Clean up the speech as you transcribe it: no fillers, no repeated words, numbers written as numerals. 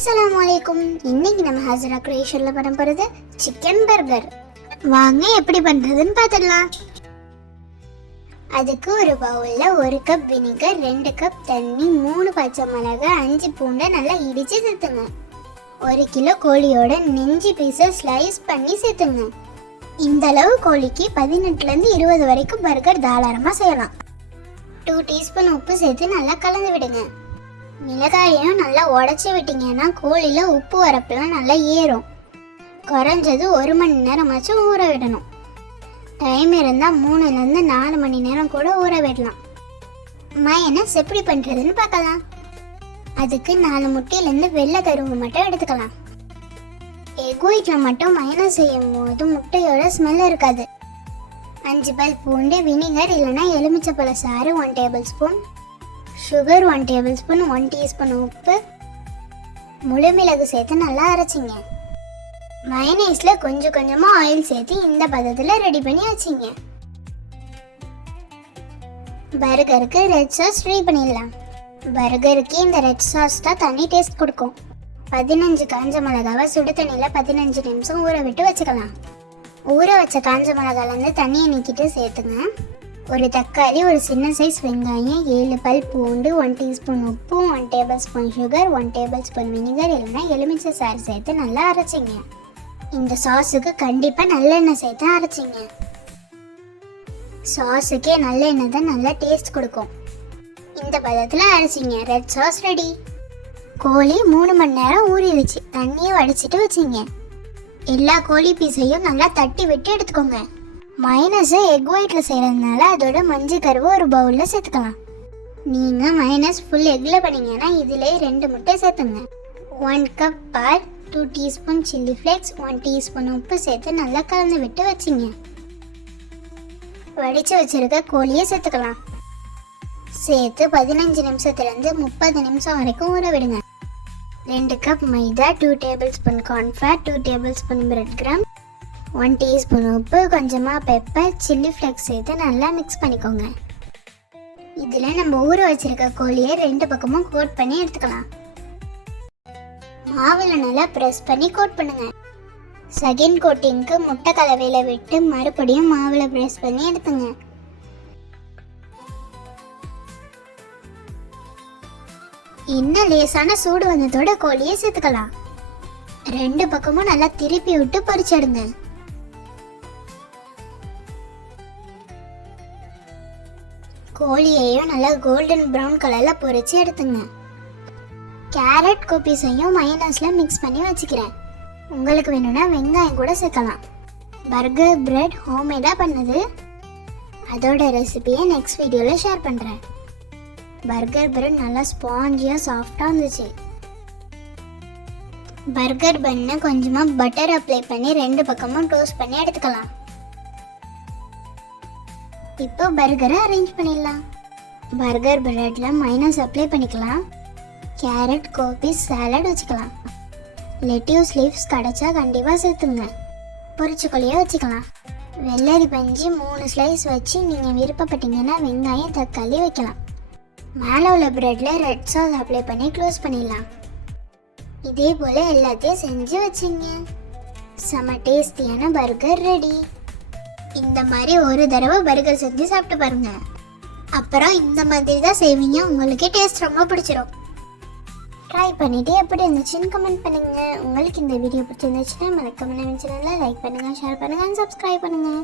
அஸ்ஸலாமு அலைக்கும். இன்னைக்கு நம்ம ஹாஜரா கிரியேஷன்ல பண்ண போறது சிக்கன் பர்கர். வாங்க எப்படி பண்றதுன்னு பார்த்துடலாம். அதுக்கு ஒரு பவுல்ல 1 கப் வினிகர், 2 கப் தண்ணி, 3 பச்சை மிளகாய், 5 பூண்டை நல்லா இடிச்சு சேர்த்துங்க. 1 கிலோ கோழியோட நெஞ்சு பீஸை ஸ்லைஸ் பண்ணி சேர்த்துங்க. இந்த அளவு கோழிக்கு 18ல இருந்து 20 வரைக்கும் பர்கர் தாராளமா செய்யலாம். 2 டீஸ்பூன் உப்பு சேர்த்து நல்லா கலந்து விடுங்க. மிளகாயையும் நல்லா உடச்சி விட்டீங்கன்னா கோழியில் உப்பு வரப்பெல்லாம் நல்லா ஏறும். குறைஞ்சது 1 மணி நேரமாச்சும் ஊற விடணும். டைம் இருந்தால் 3லேருந்து 4 மணி நேரம் கூட ஊற விடலாம். மயனஸ் எப்படி பண்ணுறதுன்னு பார்க்கலாம். அதுக்கு 4 முட்டையிலேருந்து வெள்ளை கருவு மட்டும் எடுத்துக்கலாம். எக் ஒயிட்டில் மட்டும் மயனஸ் செய்யும் போது முட்டையோட ஸ்மெல் இருக்காது. 5 பல் பூண்டு, வினிகர் இல்லைன்னா எலுமிச்சப்பழ சாறு 1 table spoon, sugar 1 table spoon, 1 teaspoon உப்பு, முழு மிளகு சேர்த்து நல்லா அரைச்சிங்க. மயனீஸில் கொஞ்சம் கொஞ்சமாக ஆயில் சேர்த்து இந்த பதத்தில் ரெடி பண்ணி வச்சிங்க. பர்கருக்கு ரெட் சாஸ் ரெடி பண்ணிடலாம். பர்கருக்கு இந்த ரெட் சாஸ் தான் தனி டேஸ்ட் கொடுக்கும். 15 காஞ்ச மிளகாவை சுடு தண்ணியில் 15 நிமிஷம் ஊற விட்டு வச்சுக்கலாம். ஊற வச்ச காஞ்ச மிளகாலேருந்து தண்ணியை நீக்கிட்டு சேர்த்துங்க. 1 தக்காளி, 1 சின்ன சைஸ் வெங்காயம், 7 பல் பூண்டு, 1 டீஸ்பூன் உப்பு, 1 table spoon sugar, 1 table spoon vinegar இல்லைன்னா எலுமிச்சை சாறு சேர்த்து நல்லா அரைச்சிங்க. இந்த சாஸுக்கு கண்டிப்பாக நல்லெண்ணெய் சேர்த்து அரைச்சிங்க. சாஸுக்கே நல்லெண்ணெய் தான் நல்லா டேஸ்ட் கொடுக்கும். இந்த பதத்தில் அரைச்சிங்க. Red sauce ready. கோழி 3 மணி நேரம் ஊறிடுச்சு. தண்ணியை வடிச்சிட்டு வச்சிங்க. எல்லா கோழி பீஸையும் நல்லா தட்டி விட்டு எடுத்துக்கோங்க. மைனஸை எக் ஒயிட்டில் செய்கிறதுனால அதோட மஞ்சள் கருவை ஒரு பவுலில் சேர்த்துக்கலாம். நீங்கள் மைனஸ் ஃபுல் எக்கில் பண்ணிங்கன்னா இதிலே 2 முட்டை சேர்த்துங்க. 1 கப் பால், 2 டீஸ்பூன் சில்லி ஃப்ளேக்ஸ், 1 டீஸ்பூன் உப்பு சேர்த்து நல்லா கலந்து விட்டு வச்சிங்க. வடித்து வச்சுருக்க கோழியை சேர்த்துக்கலாம். சேர்த்து 15 நிமிஷத்துலேருந்து 30 நிமிஷம் வரைக்கும் ஊற விடுங்க. 2 கப் மைதா, 2 table spoon cornflour, 2 table spoon bread gram, 1 teaspoon உப்பு, கொஞ்சமாக பெப்பர், சில்லி ஃப்ளேக்ஸ் சேர்த்து நல்லா மிக்ஸ் பண்ணிக்கோங்க. இதில் நம்ம ஊற வச்சிருக்க கோழியை 2 பக்கமும் கோட் பண்ணி எடுத்துக்கலாம். மாவில் நல்லா ப்ரெஸ் பண்ணி கோட் பண்ணுங்க. செகண்ட் கோட்டிங்க்கு முட்டை கலவையில் விட்டு மறுபடியும் மாவில் ப்ரெஸ் பண்ணி எடுத்துங்க. இன்னும் லேசான சூடு வந்ததோட கோழியை சேர்த்துக்கலாம். 2 பக்கமும் நல்லா திருப்பி விட்டு பொரிச்சிடுங்க. கோழியையும் நல்லா கோல்டன் ப்ரௌன் கலர்ல பொரிச்சு எடுத்துங்க. கேரட் கோபீஸையும் மயனஸ்ல மிக்ஸ் பண்ணி வச்சுக்கிறேன். உங்களுக்கு வேணும்னா வெங்காயம் கூட சேர்க்கலாம். பர்கர் பிரெட் ஹோம்மேடா பண்ணது. அதோட ரெசிபியை நெக்ஸ்ட் வீடியோவில் ஷேர் பண்ணுறேன். பர்கர் பிரெட் நல்லா ஸ்பாஞ்சியாக சாஃப்டாக இருந்துச்சு. பர்கர் பண்ண கொஞ்சமாக பட்டர் அப்ளை பண்ணி 2 பக்கமும் டோஸ்ட் பண்ணி எடுத்துக்கலாம். இப்போ பர்கரை அரேஞ்ச் பண்ணிடலாம். பர்கர் பிரெட்டில் மைனஸ் அப்ளை பண்ணிக்கலாம். கேரட் கோபீஸ் சாலட் வச்சுக்கலாம். லெட்யூஸ் லீவ்ஸ் கிடைச்சா கண்டிப்பாக சேர்த்துங்க. பொரிச்சுக்கொள்ளியே வச்சுக்கலாம். வெள்ளரி பஞ்சு 3 ஸ்லைஸ் வச்சு நீங்கள் விருப்பப்பட்டீங்கன்னா வெங்காயம் தக்காளி வைக்கலாம். மேலே உள்ள பிரெட்டில் ரெட் சாஸ் அப்ளை பண்ணி க்ளோஸ் பண்ணிடலாம். இதே போல் எல்லாத்தையும் செஞ்சு வச்சிங்க. செம டேஸ்டியான பர்கர் ரெடி. இந்த மாதிரி ஒரு தடவை பர்கர் செஞ்சு சாப்பிட்டு பாருங்க. அப்புறம் இந்த மாதிரி தான் செய்வீங்க. உங்களுக்கு டேஸ்ட் ரொம்ப பிடிச்சிரும். ட்ரை பண்ணிவிட்டு எப்படி இருந்துச்சுன்னு கமெண்ட் பண்ணுங்கள். உங்களுக்கு இந்த வீடியோ பிடிச்சிருந்துச்சுன்னா மறக்காம நம்ம சேனலை லைக் பண்ணுங்கள், ஷேர் பண்ணுங்கள், சப்ஸ்கிரைப் பண்ணுங்கள்.